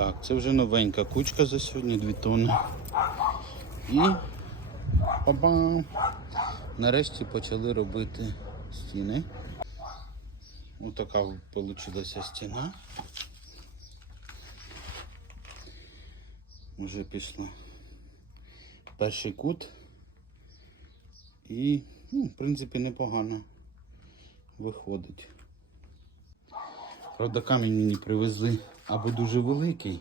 Так, це вже новенька кучка за сьогодні, 2 тонни. І па-бам! Нарешті почали робити стіни. Ось така вийшла стіна. Вже пішло перший кут. І, ну, в принципі, непогано виходить. Правда, камінь мені привезли або дуже великий,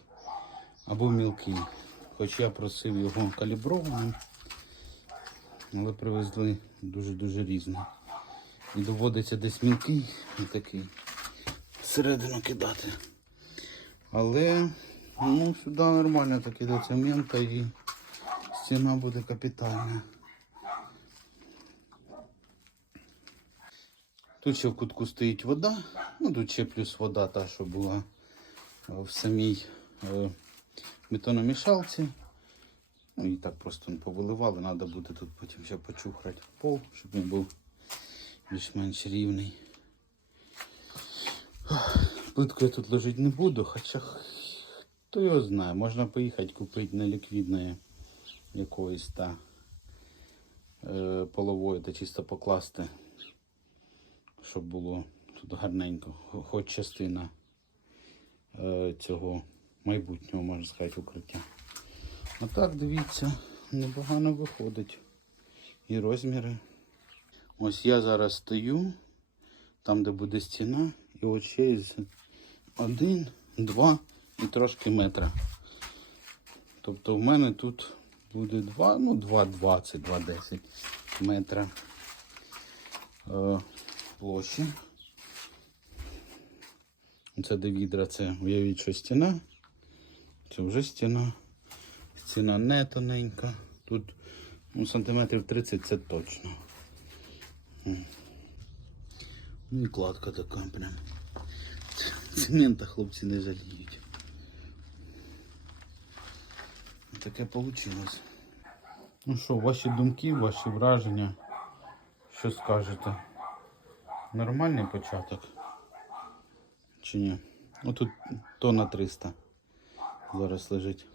або мілкий. Хоч я просив його каліброваним, але привезли дуже-дуже різний. І доводиться десь мілкий і такий всередину кидати. Але ну, сюди нормально так іде цемента і стіна буде капітальна. Тут ще в кутку стоїть вода. Ну, тут ще плюс вода та, що була в самій е, бетономішалці. Ну і так просто повиливали. Треба буде тут потім ще почухати пол, щоб він був більш-менш рівний. Плитку я тут ложити не буду, хоча хто його знає, можна поїхати купити неліквідне якоїсь та е, полової та чисто покласти щоб було тут гарненько, хоч частина цього майбутнього, можна сказати, укриття. А так, дивіться, непогано виходить. І розміри. Ось я зараз стою, там, де буде стіна, і от ще один, два і трошки метра. Тобто в мене тут буде 2, ну 2,20, 2,10 метра. Е, площі. Це де відра, це уявіть, що стіна. Це вже стіна. Стіна не тоненька. Тут ну, сантиметрів 30 це точно. Ну і кладка така прям. Цемента хлопці не жаліють. Таке вийшло. Ну що, ваші думки, ваші враження? Що скажете? Нормальний початок? Чи ні? Отут тонна 300 зараз лежить.